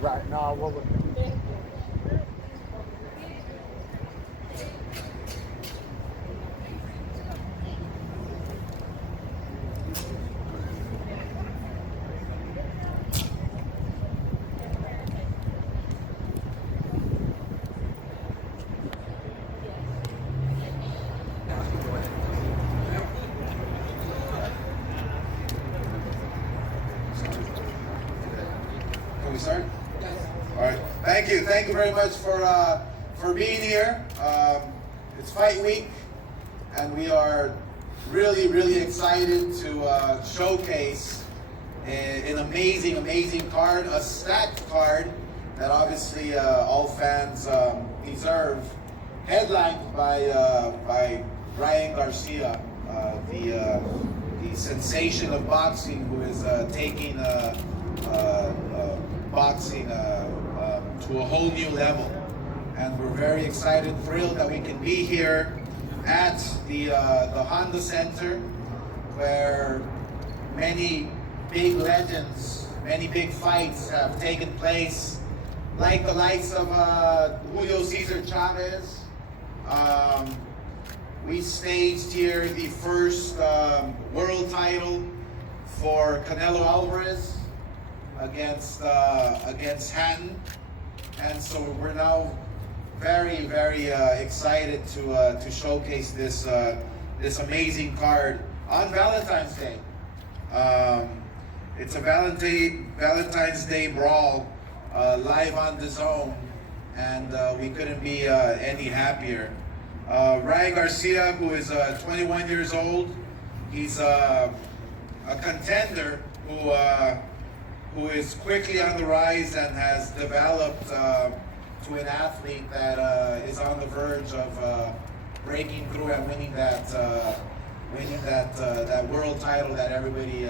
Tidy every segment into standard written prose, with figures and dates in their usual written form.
Right now, what would Can we start? Yes. All right. Thank you very much for being here. It's fight week, and we are really excited to showcase an amazing card, a stacked card that obviously all fans deserve. Headlined by Ryan Garcia, the sensation of boxing, who is taking boxing to a whole new level. And we're very excited, thrilled that we can be here at the Honda Center, where many big legends, many big fights have taken place, like the likes of Julio Cesar Chavez. We staged here the first world title for Canelo Alvarez against Hatton, and so we're now very excited to showcase this amazing card on Valentine's Day. It's a Valentine's Day brawl live on DAZN, and we couldn't be any happier. Ryan Garcia, who is 21 years old, he's a contender who is quickly on the rise and has developed to an athlete that is on the verge of breaking through and winning that world title that everybody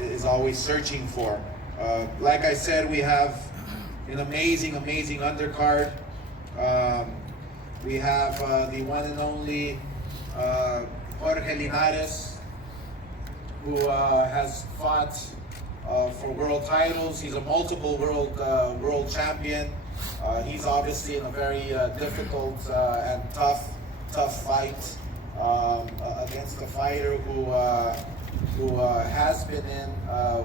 is always searching for. Like I said, we have an amazing undercard. We have the one and only Jorge Linares, who has fought for world titles. He's a multiple world champion. He's obviously in a very difficult and tough fight against a fighter who has been in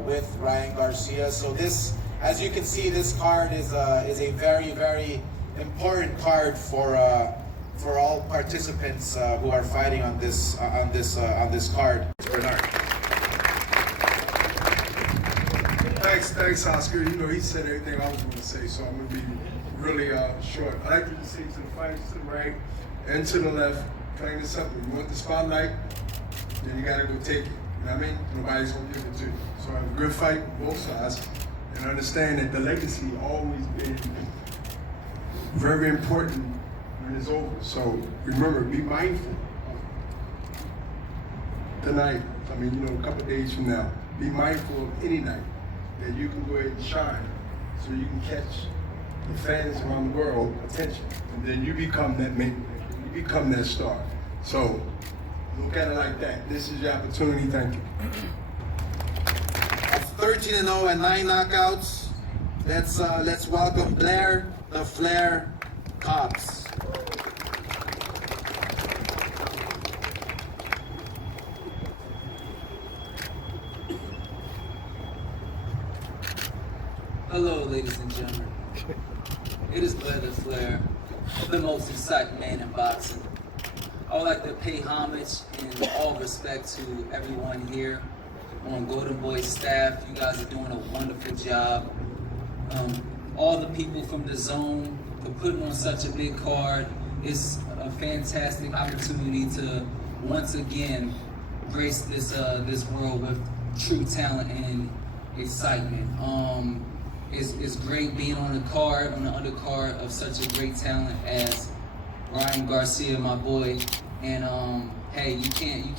with Ryan Garcia. So this, as you can see, this card is a very important card for all participants who are fighting on this card. Bernard. Thanks, Oscar. You know, he said everything I was going to say, so I'm going to be really short. I like to say to the fighters to the right and to the left, plain and simple. You want the spotlight, then you got to go take it. You know what I mean? Nobody's going to give it to you. So have a good fight, both sides, and understand that the legacy always been very important when it's over. So remember, be mindful of tonight. I mean, you know, a couple of days from now. Be mindful of any night that you can go ahead and shine, so you can catch the fans around the world attention, and then you become that main, you become that star. So look at it like that. This is your opportunity. Thank you. 13-0 and 9 knockouts. Let's welcome Blair the Flair Cobbs. Hello, ladies and gentlemen. It is Blair the Flair, the most exciting man in boxing. I would like to pay homage and all respect to everyone here on Golden Boy's staff. You guys are doing a wonderful job. All the people from DAZN for putting on such a big card. It's a fantastic opportunity to once again grace this world with true talent and excitement. It's great being on the undercard of such a great talent as Ryan Garcia, my boy. And hey, you can't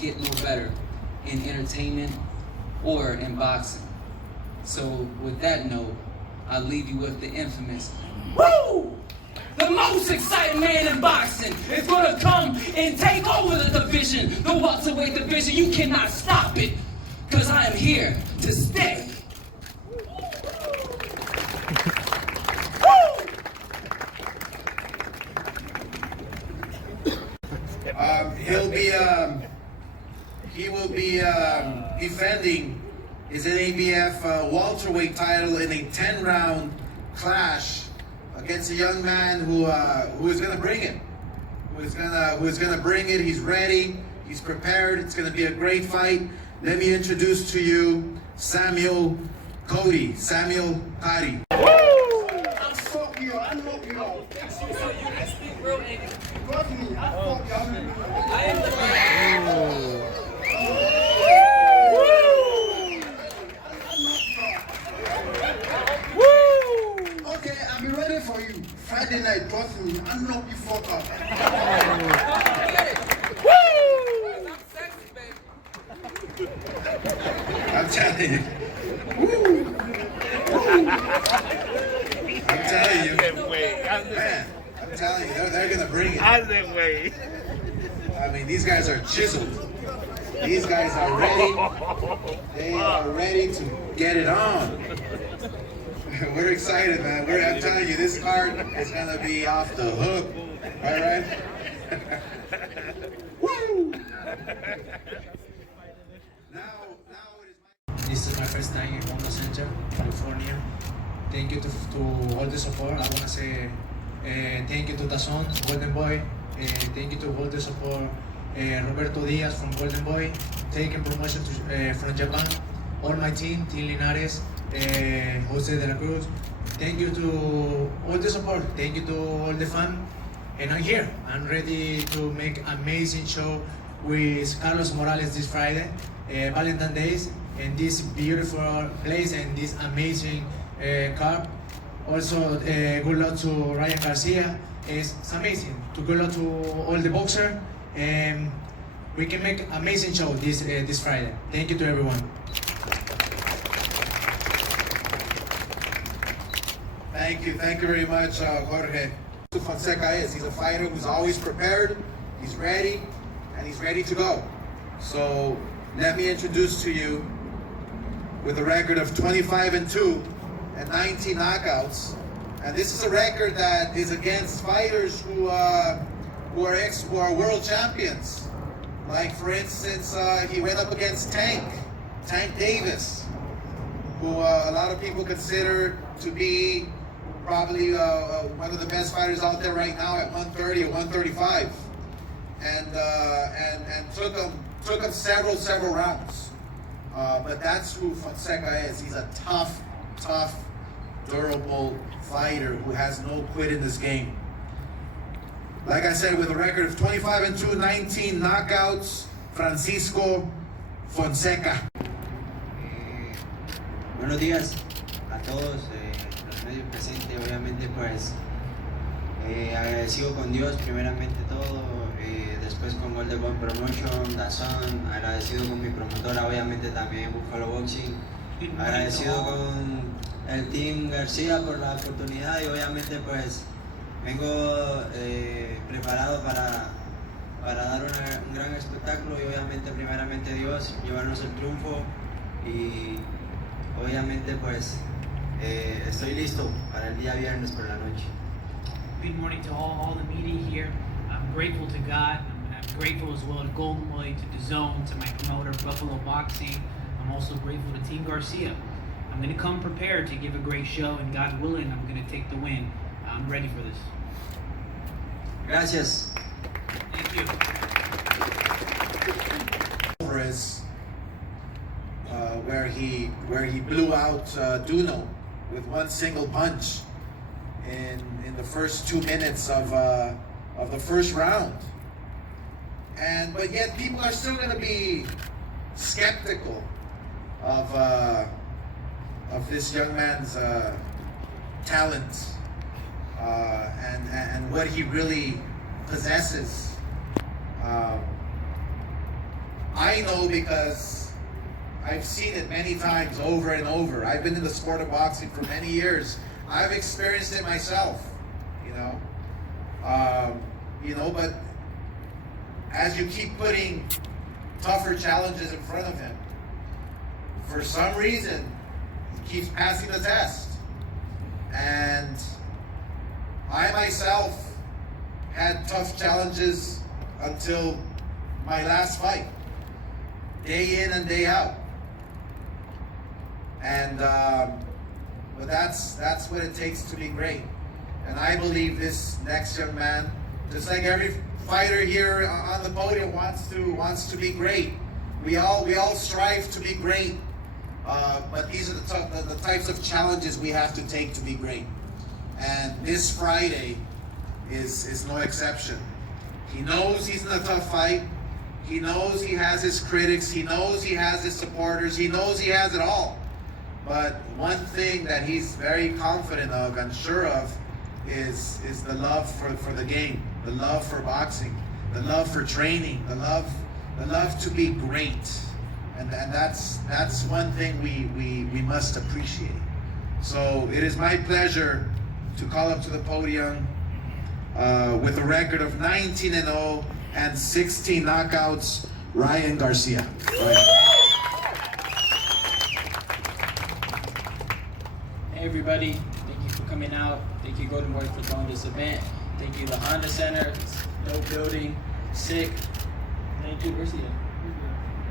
get no better in entertainment or in boxing. So with that note, I leave you with the infamous Woo! The most exciting man in boxing is gonna come and take over the division, the welterweight division. You cannot stop it, because I am here to stay. be defending his ABF welterweight title in a 10-round clash against a young man who is going to bring it. Who is going to bring it. He's ready. He's prepared. It's going to be a great fight. Let me introduce to you Samuel Cody. Samuel Cody. I fuck you. I know you all. So you can speak real English. Fuck me. I fuck you. I am the Okay, I'll be ready for you. Friday night, trust me. I know you fuck up. I'm telling you. I'm telling you. Man, I'm telling you, they're going to bring it. I mean, these guys are chiseled. These guys are ready. They are ready to get it on. We're excited, man. I'm telling you, this card is going to be off the hook. All right? Woo! Now it is my... This is my first time in Mono Center, California. Thank you to all the support. I want to say thank you to DAZN, Golden Boy. Thank you to all the support. Roberto Diaz from Golden Boy, taking promotion from Japan. All my team Linares, Jose de la Cruz. Thank you to all the support. Thank you to all the fans. And I'm here. I'm ready to make amazing show with Carlos Morales this Friday, Valentine's Day, in this beautiful place and this amazing card. Also, good luck to Ryan Garcia. It's amazing. Good luck to all the boxers. And we can make amazing show this Friday. Thank you to everyone. Thank you very much, Jorge. Fonseca he's a fighter who's always prepared, he's ready, and he's ready to go. So let me introduce to you, with a record of 25-2 and 19 knockouts, and this is a record that is against fighters who are world champions. Like, for instance, he went up against Tank Davis, who a lot of people consider to be probably one of the best fighters out there right now at 130 or 135, and took him several rounds. But that's who Fonseca is. He's a tough, durable fighter who has no quit in this game. Like I said, with a record of 25-2, 19 knockouts, Francisco Fonseca. Buenos días a todos los medios presentes. Obviamente, pues agradecido con Dios, primeramente todo, después con Golden Boy Promotion, DAZN, agradecido con mi promotora, obviamente también Buffalo Boxing, agradecido con el team Garcia por la oportunidad y obviamente pues vengo preparado para dar un gran espectáculo y obviamente primeramente Dios, llevarnos el triunfo y obviamente pues estoy listo para el día viernes por la noche. Good morning to all the media here. I'm grateful to God. I'm grateful as well to Golden Boy, to DAZN, to my promoter Buffalo Boxing. I'm also grateful to Team Garcia. I'm going to come prepared to give a great show, and God willing, I'm going to take the win. I'm ready for this. Gracias. Thank you. Where he blew out Duno with one single punch in the first 2 minutes of the first round, but yet people are still going to be skeptical of this young man's talent and what he really possesses. I know because I've seen it many times over and over. I've been in the sport of boxing for many years. I've experienced it myself, but as you keep putting tougher challenges in front of him, for some reason, he keeps passing the test. And I myself had tough challenges until my last fight. day in and day out. And but that's what it takes to be great. And I believe this next young man, just like every fighter here on the podium, wants to be great. We all strive to be great, but these are the types of challenges we have to take to be great. And this Friday is no exception. He knows he's in a tough fight. He knows he has his critics. He knows he has his supporters. He knows he has it all. But one thing that he's very confident of and sure of is the love for the game, the love for boxing, the love for training, the love to be great. And that's one thing we must appreciate. So it is my pleasure to call up to the podium with a record of 19-0 and 16 knockouts, Ryan Garcia. Hey everybody, thank you for coming out. Thank you Golden Boy for throwing this event. Thank you the Honda Center, dope building, sick. Thank you, where's he at?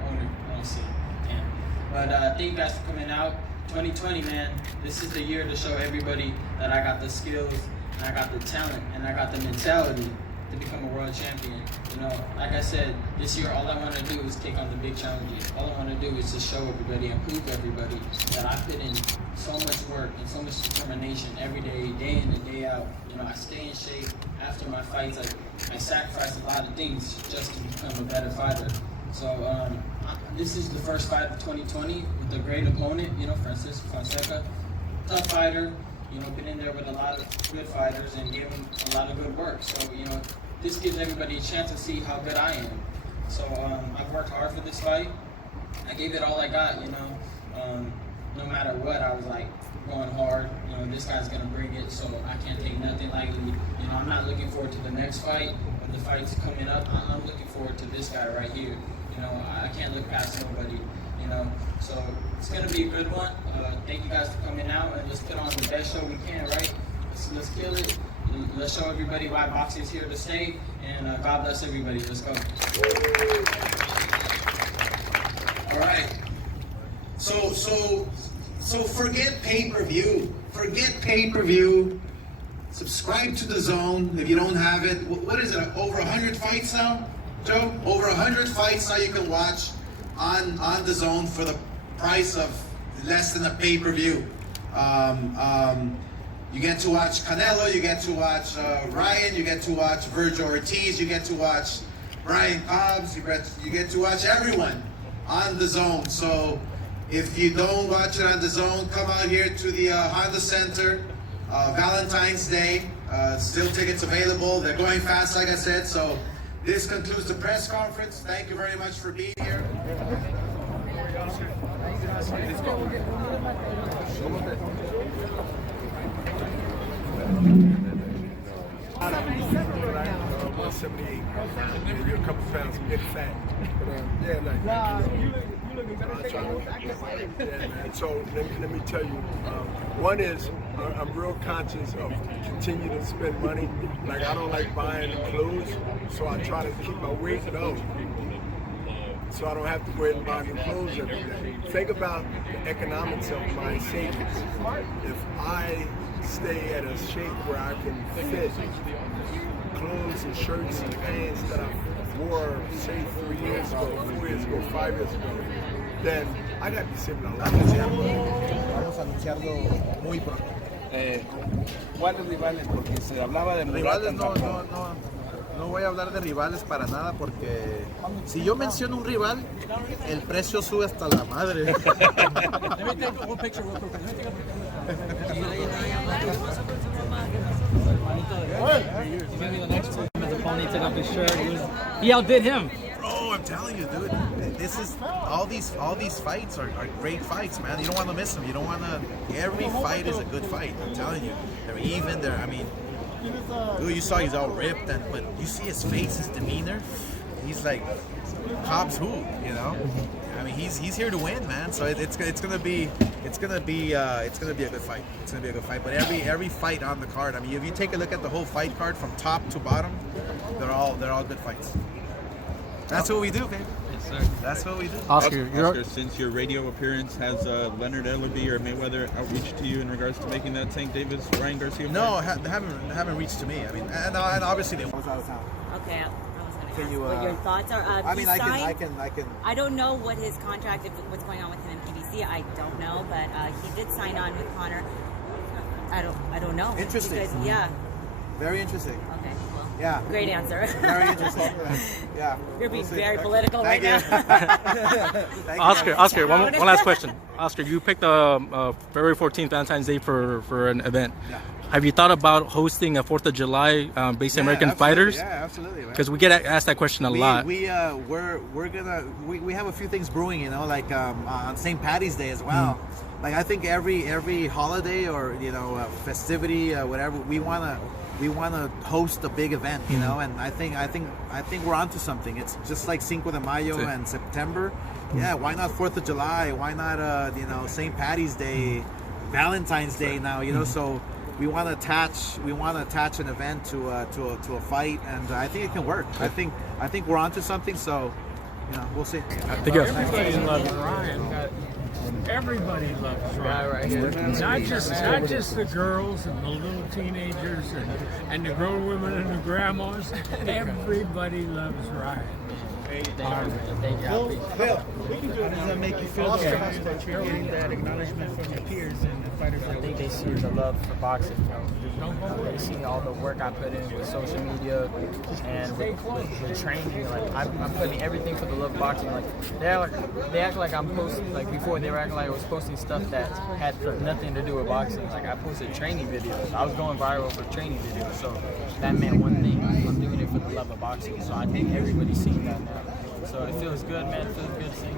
Owner, I don't see him. Damn. But thank you guys for coming out. 2020, man, this is the year to show everybody that I got the skills, and I got the talent, and I got the mentality to become a world champion. You know, like I said, this year all I want to do is take on the big challenges. All I want to do is just show everybody and prove to everybody that I put in so much work and so much determination every day, day in and day out. You know, I stay in shape after my fights. I sacrifice a lot of things just to become a better fighter. So this is the first fight of 2020 with a great opponent, you know, Francisco Fonseca. Tough fighter, you know, been in there with a lot of good fighters and gave him a lot of good work. So, you know, this gives everybody a chance to see how good I am. So I've worked hard for this fight. I gave it all I got, you know. No matter what, I was like going hard. You know, this guy's gonna bring it, so I can't take nothing lightly. You know, I'm not looking forward to the next fight, but the fight's coming up. I'm looking forward to this guy right here. You know, I can't look past nobody. You know, so it's gonna be a good one. Thank you guys for coming out, and let's put on the best show we can, right? Let's kill it. Let's show everybody why boxing is here to stay, and God bless everybody. Let's go. All right. So forget pay-per-view. Forget pay-per-view. Subscribe to DAZN if you don't have it. What is it? Over 100 fights now, Joe? Over 100 fights now you can watch on DAZN for the price of less than a pay-per-view. You get to watch Canelo, you get to watch Ryan, you get to watch Virgil Ortiz, you get to watch Blair Cobbs, you get to watch everyone on DAZN. So if you don't watch it on DAZN, come out here to the Honda Center, Valentine's Day. Still tickets available. They're going fast, like I said. So this concludes the press conference. Thank you very much for being here. Maybe a couple pounds, get fat. But, yeah, like, you looking better. Yeah, man. So let me tell you, one is I'm real conscious of continue to spend money. Like I don't like buying clothes, so I try to keep my weight low. So I don't have to go ahead and buy new clothes every day. Think about the economics of my savings. If I stay at a shape where I can fit clothes and shirts and pants that I wore, say, 3 years ago, 4 years ago, 5 years ago, then I got to save a lot. Vamos a anunciarlo muy pronto. ¿Cuáles rivales? Porque se hablaba de rivales. No voy a hablar de rivales para nada porque si yo menciono un rival, el precio sube hasta la madre. Maybe the next time as a pony took off his shirt, he outdid him. Bro, I'm telling you, dude. This is all these fights are great fights, man. You don't want to miss them. You don't want to. Every fight is a good fight. I'm telling you, they're even. I mean, dude, you saw he's all ripped, but you see his face, his demeanor. He's like, Cobbs who? You know? I mean, he's here to win, man. So it's gonna be a good fight. It's gonna be a good fight. But every fight on the card, I mean, if you take a look at the whole fight card from top to bottom, they're all good fights. That's what we do, baby. Yes, sir. That's what we do. Oscar, since your radio appearance, has Leonard Ellerby or Mayweather outreached to you in regards to making that Tank Davis Ryan Garcia fight? No, they haven't reached to me. I mean, and obviously they was out of town. Okay, I was going to Can ask you, what your thoughts are. I mean, I can. I don't know what his contract, what's going on with him in PBC. I don't know, but he did sign on with Conor. I don't know. Interesting. Because, yeah. Very interesting. Okay. Well. Yeah. Great answer. Very interesting. Yeah. You're being very political right Thank now. Oscar, one last question. Oscar, you picked February 14th, Valentine's Day for an event. Yeah. Have you thought about hosting a 4th of July based on American fighters? Yeah, absolutely. Because we get asked that question a lot. We have a few things brewing, you know, like on St. Patty's Day as well. Like I think every holiday or festivity, whatever, we wanna host a big event, you know, and I think we're onto something. It's just like Cinco de Mayo and September. Yeah, why not 4th of July? Why not St. Patty's Day, Valentine's Day now? You know, so we want to attach an event to a fight, and I think it can work. I think we're onto something. So we'll see. Everybody loves Ryan. Everybody loves Ryan. Not just the girls and the little teenagers and the grown women and the grandmas. Everybody loves Ryan. How does that make you feel that you're getting that acknowledgement from your peers and the fighters? I think they see the love for boxing. They see all the work I put in with social media and with training. Like I'm putting everything for the love of boxing. Like they act like I'm posting. Like before, they were acting like I was posting stuff that had nothing to do with boxing. Like I posted training videos. I was going viral for training videos. So that meant one thing. I'm doing it for the love of boxing. So I think everybody's seeing that now. So it feels good, man. It feels good seeing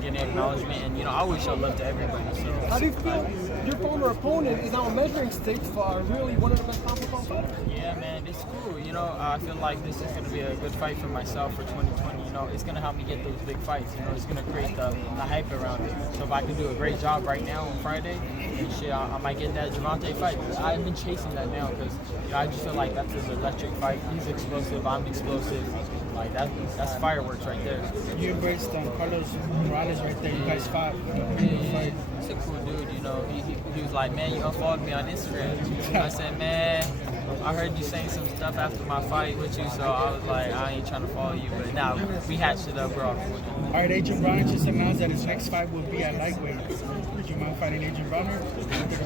getting acknowledgement, and I always show love to everybody. So how do you feel your former opponent is now a measuring stick for really one of the best comparable fighters? Yeah, man, it's cool. I feel like this is gonna be a good fight for myself for 2020. It's gonna help me get those big fights. It's gonna create the hype around it. So if I can do a great job right now on Friday, and shit, I might get that Gervonta fight. I've been chasing that now because I just feel like that's an electric fight. He's explosive. I'm explosive. Like that's fireworks right there. You embraced Carlos Morales right there. You guys fought. Yeah. He's a cool dude. He was like, man, you unfollowed me on Instagram. I said, man, I heard you saying some stuff after my fight with you, so I was like, I ain't trying to follow you. But now we hatched it up, bro. All right, Adrian Broner just announced that his next fight will be at lightweight. Would you mind fighting Adrian Broner?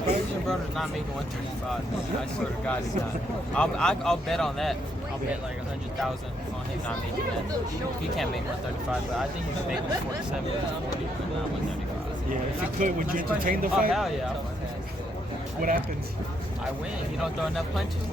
Adrian Broner's not making 135. I swear to God, he's not. I'll bet on that. I'll bet like 100,000 on him not making that. He can't make 135, but I think he can make 147 or 40, but not 135. Yeah, if you could, would you entertain the fight? Oh, hell yeah. What happens? I win. You don't throw enough punches.